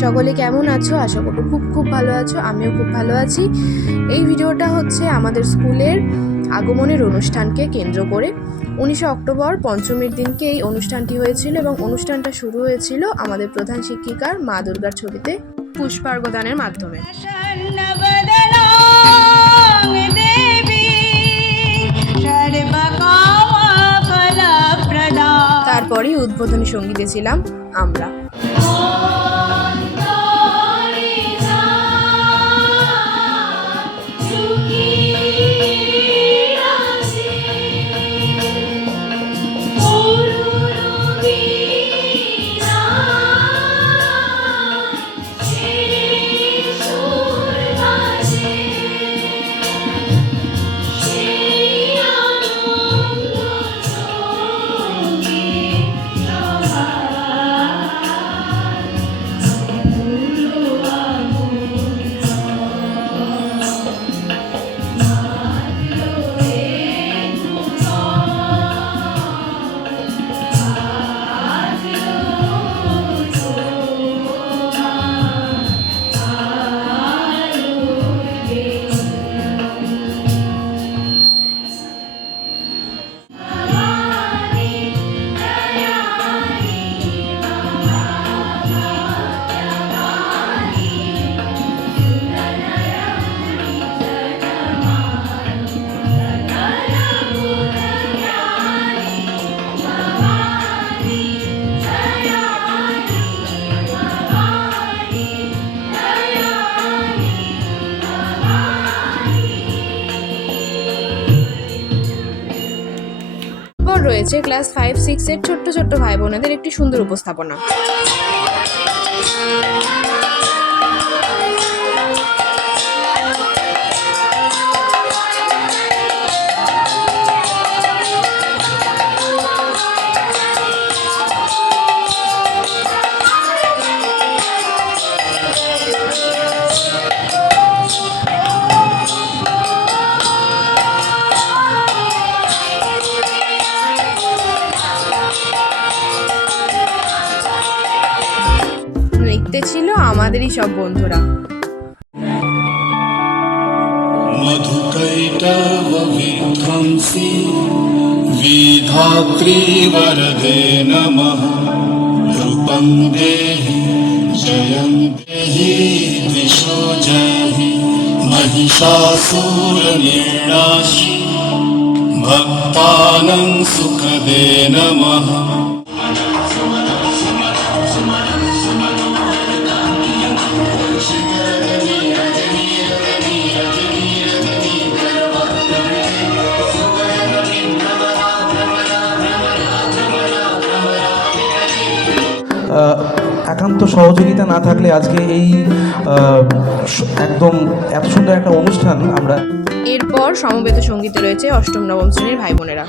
সকলে কেমন আছো? আশা করি খুব খুব ভালো আছো, আমিও খুব ভালো আছি। এই ভিডিওটা হচ্ছে আমাদের স্কুলের আগমনের অনুষ্ঠানকে কেন্দ্র করে। উনিশে অক্টোবর পঞ্চমীর দিনকে এই অনুষ্ঠানটি হয়েছিল এবং অনুষ্ঠানটা শুরু হয়েছিল আমাদের প্রধান শিক্ষিকার মা দুর্গার ছবিতে পুষ্পার্গদানের মাধ্যমে। তারপরেই উদ্বোধনী সঙ্গীতে ছিলাম আমরা। রয়েছে ক্লাস ফাইভ সিক্সের ছোট্ট ছোট্ট ভাই বোনেদের একটি সুন্দর উপস্থাপনা। নৃত্যে ছিল আমাদেরই সব বন্ধুরা मधुकैटवविध्वंसी विधात्रीवरदे नमः रूपं देहि जयं देहि दिशो जयहि महिषासुरनिर्णाशि भक्तानं सुखदे नमः একান্ত সহযোগিতা না থাকলে আজকে এই একদম এত সুন্দর একটা অনুষ্ঠান আমরা এরপর সমবেত সঙ্গীতে রয়েছে অষ্টম, নবম শ্রেণির ভাই বোনেরা।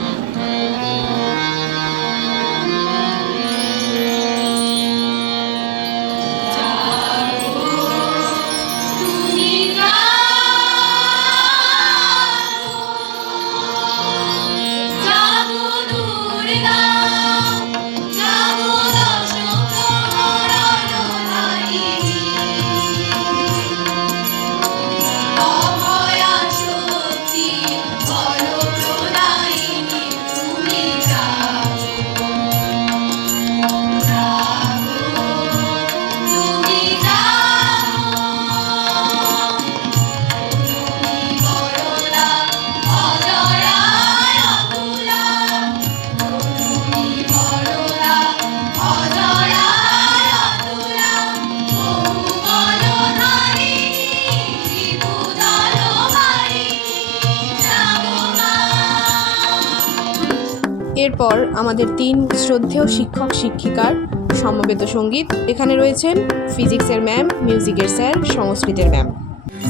এরপর আমাদের তিন শ্রদ্ধেয় শিক্ষক শিক্ষিকার সমবেত সংগীত এখানে রয়েছেন ফিজিক্সের ম্যাম, মিউজিকের স্যার, সংস্কৃতের ম্যাম।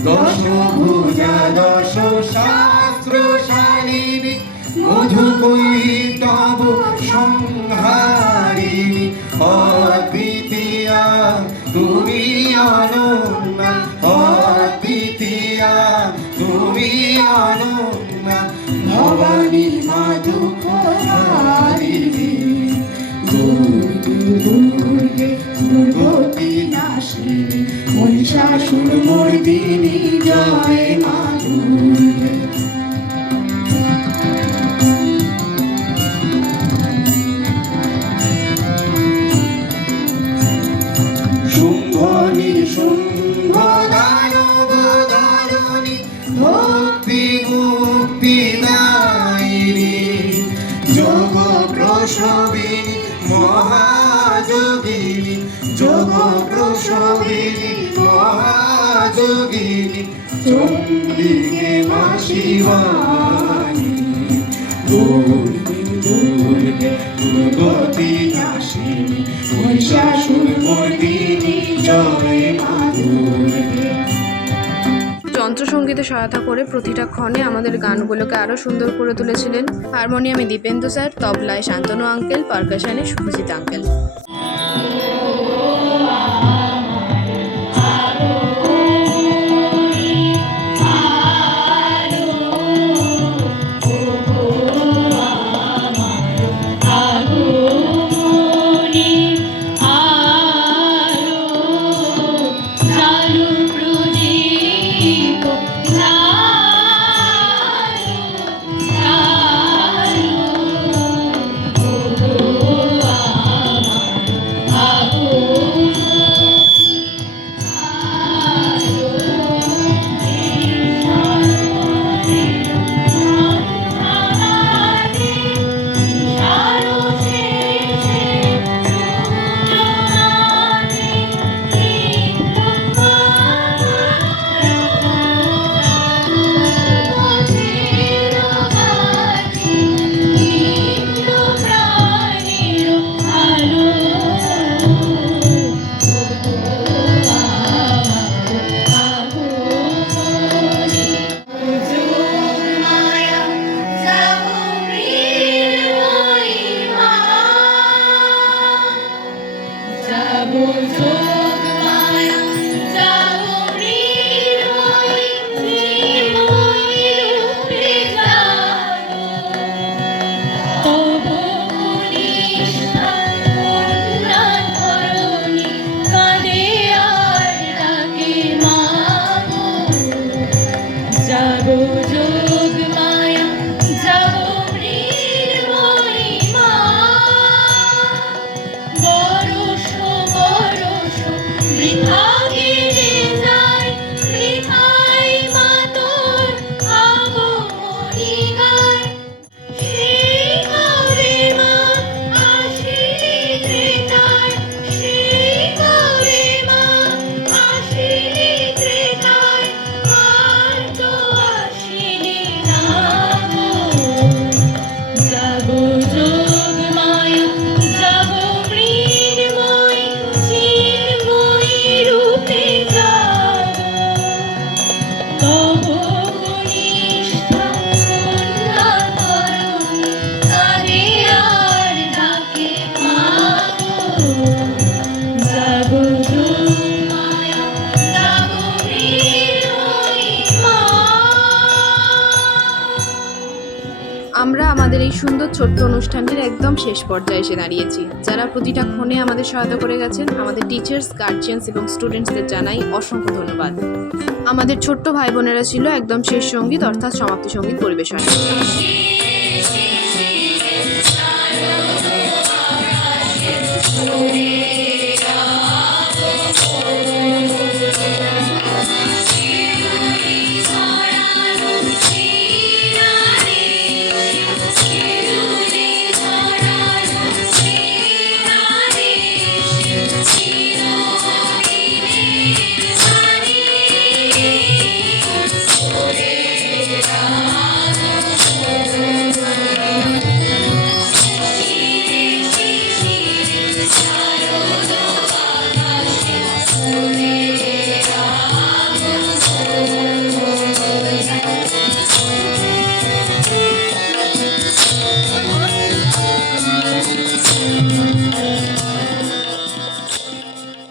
দশভুজা দেবে দুর্গতি নাশে মহিষাসুর মর্দিনী জয় মা যন্ত্রসঙ্গীতে সহায়তা করে প্রতিটা ক্ষণে আমাদের গানগুলোকে আরও সুন্দর করে তুলেছিলেন হারমোনিয়ামে দীপেন্দু স্যার, তবলায় শান্তনু আঙ্কেল, পারকাশানে শুভজিৎ আঙ্কেল। সুন্দর ছোট্ট অনুষ্ঠানটির একদম শেষ পর্যায়ে এসে দাঁড়িয়েছি। যারা প্রতিটা ক্ষণে আমাদের সহায়তা করে গেছেন, আমাদের টিচার্স গার্জিয়ানস এবং স্টুডেন্টসদের জানাই অসংখ্য ধন্যবাদ। আমাদের ছোট্ট ভাই বোনেরা ছিল একদম শেষ সংগীত অর্থাৎ সমাপ্তি সংগীত পরিবেশনে।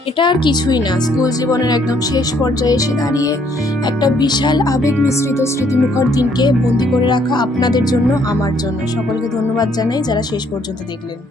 এটা আর কিছুই না। স্কুল জীবনের একদম শেষ পর্যায়ে এসে দাঁড়িয়ে একটা বিশাল আবেগ মিশ্রিত স্মৃতিমুখর দিনকে বন্দি করে রাখা আপনাদের জন্য, আমার জন্য। সকলকে ধন্যবাদ জানাই যারা শেষ পর্যন্ত দেখলেন।